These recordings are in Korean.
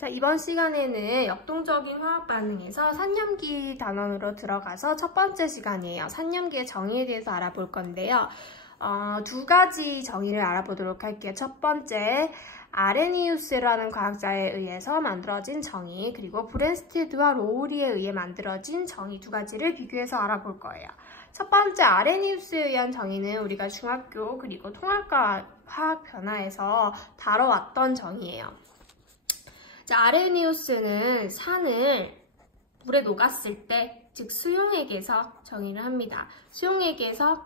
자, 이번 시간에는 역동적인 화학 반응에서 산염기 단원으로 들어가서 첫 번째 시간이에요. 산염기의 정의에 대해서 알아볼 건데요. 두 가지 정의를 알아보도록 할게요. 첫 번째, 아레니우스라는 과학자에 의해서 만들어진 정의, 그리고 브랜스테드와 로우리에 의해 만들어진 정의 두 가지를 비교해서 알아볼 거예요. 첫 번째, 아레니우스에 의한 정의는 우리가 중학교 그리고 통합과 화학 변화에서 다뤄왔던 정의예요. 자, 아레니우스는 산을 물에 녹았을 때, 즉 수용액에서 정의를 합니다. 수용액에서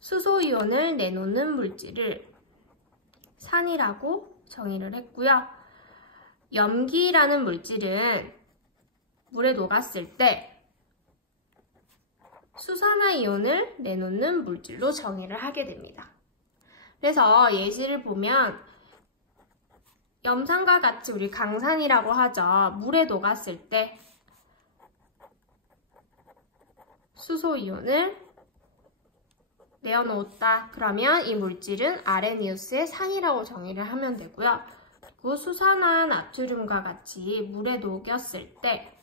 수소이온을 내놓는 물질을 산이라고 정의를 했고요. 염기라는 물질은 물에 녹았을 때 수산화이온을 내놓는 물질로 정의를 하게 됩니다. 그래서 예시를 보면 염산과 같이 우리 강산이라고 하죠. 물에 녹았을 때 수소이온을 내어놓았다. 그러면 이 물질은 아레니우스의 산이라고 정의를 하면 되고요. 그리고 수산화 나트륨과 같이 물에 녹였을 때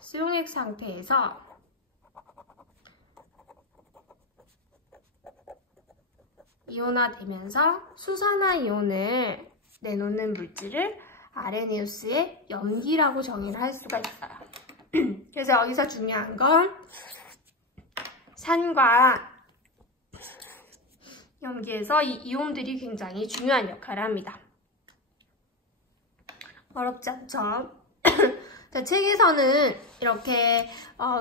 수용액 상태에서 이온화되면서 수산화이온을 내놓는 물질을 아레니우스의 염기라고 정의를 할 수가 있어요. 그래서 여기서 중요한 건 산과 염기에서 이 이온들이 굉장히 중요한 역할을 합니다. 어렵지 않죠? 자, 책에서는 이렇게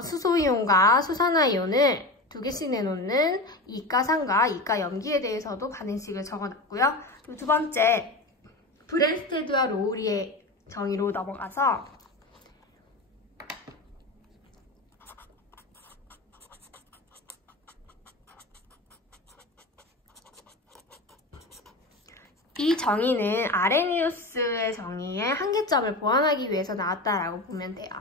수소이온과 수산화이온을 두 개씩 내놓는 이가산과 이가염기에 대해서도 반응식을 적어놨고요. 두 번째, 브랜스테드와 로우리의 정의로 넘어가서 이 정의는 아레니우스의 정의의 한계점을 보완하기 위해서 나왔다라고 보면 돼요.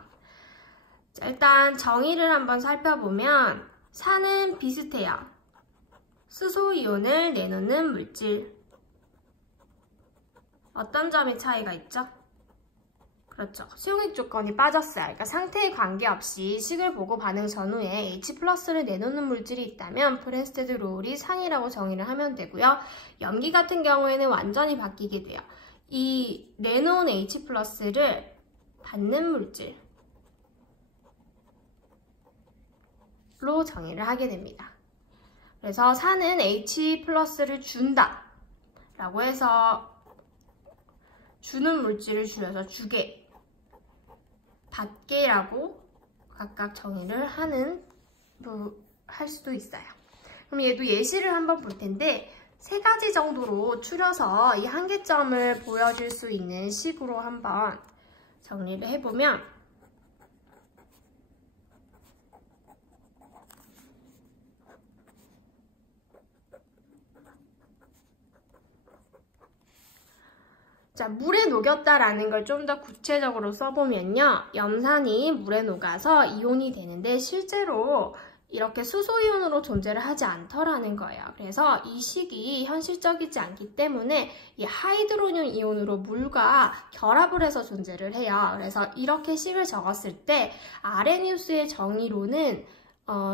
자, 일단 정의를 한번 살펴보면 산은 비슷해요. 수소이온을 내놓는 물질. 어떤 점에 차이가 있죠? 그렇죠. 수용액 조건이 빠졌어요. 그러니까 상태에 관계없이 식을 보고 반응 전후에 H+를 내놓는 물질이 있다면 브랜스테드 로우리 산이라고 정의를 하면 되고요. 염기 같은 경우에는 완전히 바뀌게 돼요. 이 내놓은 H+를 받는 물질로 정의를 하게 됩니다. 그래서 산은 H+를 준다 라고 해서 주는 물질을 줄여서 주게, 받게라고 각각 정의를 할 수도 있어요. 그럼 얘도 예시를 한번 볼 텐데 세 가지 정도로 추려서 이 한계점을 보여줄 수 있는 식으로 한번 정리를 해보면 자, 물에 녹였다라는 걸 좀 더 구체적으로 써보면요. 염산이 물에 녹아서 이온이 되는데 실제로 이렇게 수소이온으로 존재를 하지 않더라는 거예요. 그래서 이 식이 현실적이지 않기 때문에 이 하이드로늄 이온으로 물과 결합을 해서 존재를 해요. 그래서 이렇게 식을 적었을 때 아레니우스의 정의로는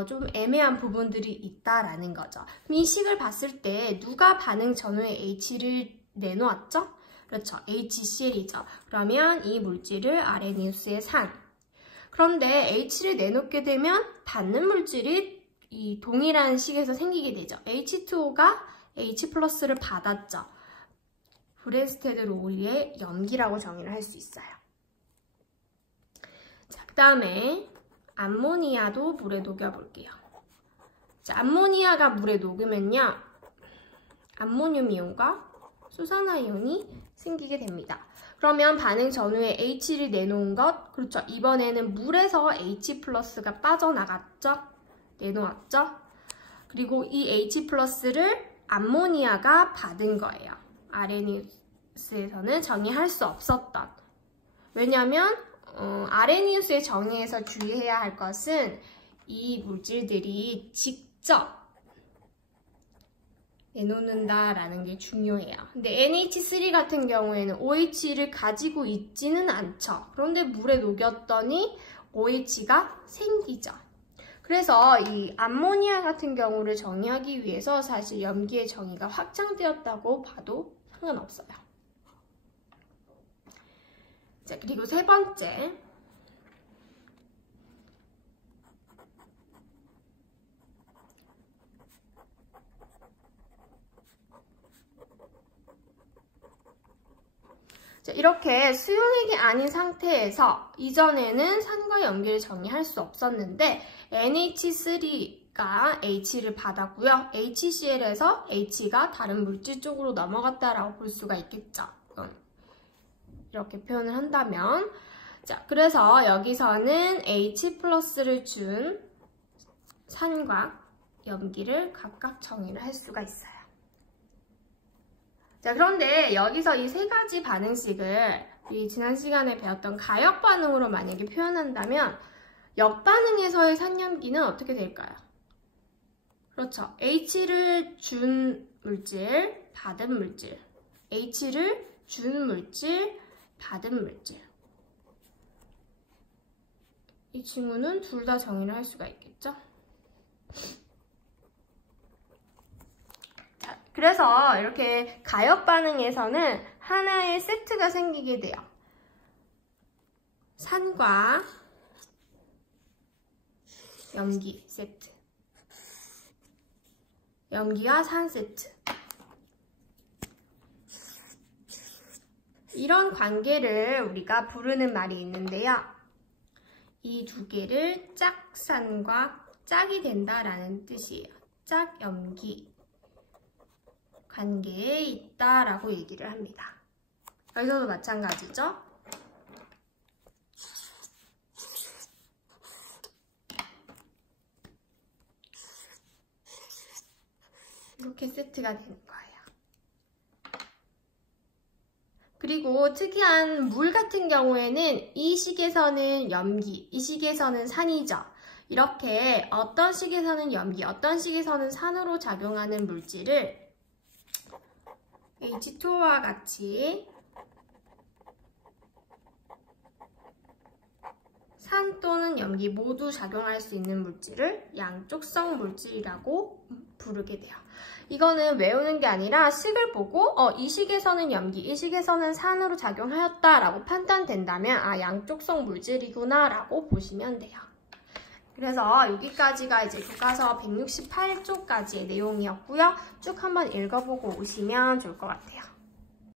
좀 애매한 부분들이 있다라는 거죠. 이 식을 봤을 때 누가 반응 전후에 H를 내놓았죠? 그렇죠. HCl이죠. 그러면 이 물질을 아레니우스의 산. 그런데 H를 내놓게 되면 받는 물질이 이 동일한 식에서 생기게 되죠. H2O가 H+를 받았죠. 브랜스테드 로우리의 염기라고 정의를 할 수 있어요. 자, 그 다음에 암모니아도 물에 녹여볼게요. 자, 암모니아가 물에 녹으면요. 암모늄 이온과 수산화이온이 생기게 됩니다. 그러면 반응 전후에 H를 내놓은 것, 그렇죠. 이번에는 물에서 H+가 빠져나갔죠. 내놓았죠. 그리고 이 H+를 암모니아가 받은 거예요. 아레니우스에서는 정의할 수 없었던. 왜냐하면 아레니우스의 정의에서 주의해야 할 것은 이 물질들이 직접 내놓는다라는 게 중요해요. 근데 NH3 같은 경우에는 OH를 가지고 있지는 않죠. 그런데 물에 녹였더니 OH가 생기죠. 그래서 이 암모니아 같은 경우를 정의하기 위해서 사실 염기의 정의가 확장되었다고 봐도 상관없어요. 자, 그리고 세 번째. 자, 이렇게 수용액이 아닌 상태에서 이전에는 산과 염기를 정의할 수 없었는데 NH3가 H를 받았고요. HCl에서 H가 다른 물질 쪽으로 넘어갔다라고 볼 수가 있겠죠. 이렇게 표현을 한다면 자, 그래서 여기서는 H+를 준 산과 염기를 각각 정의를 할 수가 있어요. 자, 그런데 여기서 이 세 가지 반응식을 우리 지난 시간에 배웠던 가역 반응으로 만약에 표현한다면 역반응에서의 산염기는 어떻게 될까요? 그렇죠. H를 준 물질, 받은 물질. H를 준 물질, 받은 물질. 이 친구는 둘 다 정의를 할 수가 있겠죠? 그래서 이렇게 가역 반응에서는 하나의 세트가 생기게 돼요. 산과 염기 세트. 염기와 산 세트. 이런 관계를 우리가 부르는 말이 있는데요. 이 두 개를 짝산과 짝이 된다라는 뜻이에요. 짝염기 관계에 있다라고 얘기를 합니다. 여기서도 마찬가지죠. 이렇게 세트가 되는 거예요. 그리고 특이한 물 같은 경우에는 이 식에서는 염기, 이 식에서는 산이죠. 이렇게 어떤 식에서는 염기, 어떤 식에서는 산으로 작용하는 물질을 H2O와 같이 산 또는 염기 모두 작용할 수 있는 물질을 양쪽성 물질이라고 부르게 돼요. 이거는 외우는 게 아니라 식을 보고 이 식에서는 염기, 이 식에서는 산으로 작용하였다라고 판단된다면 아, 양쪽성 물질이구나 라고 보시면 돼요. 그래서 여기까지가 이제 교과서 168쪽까지의 내용이었고요. 쭉 한번 읽어보고 오시면 좋을 것 같아요.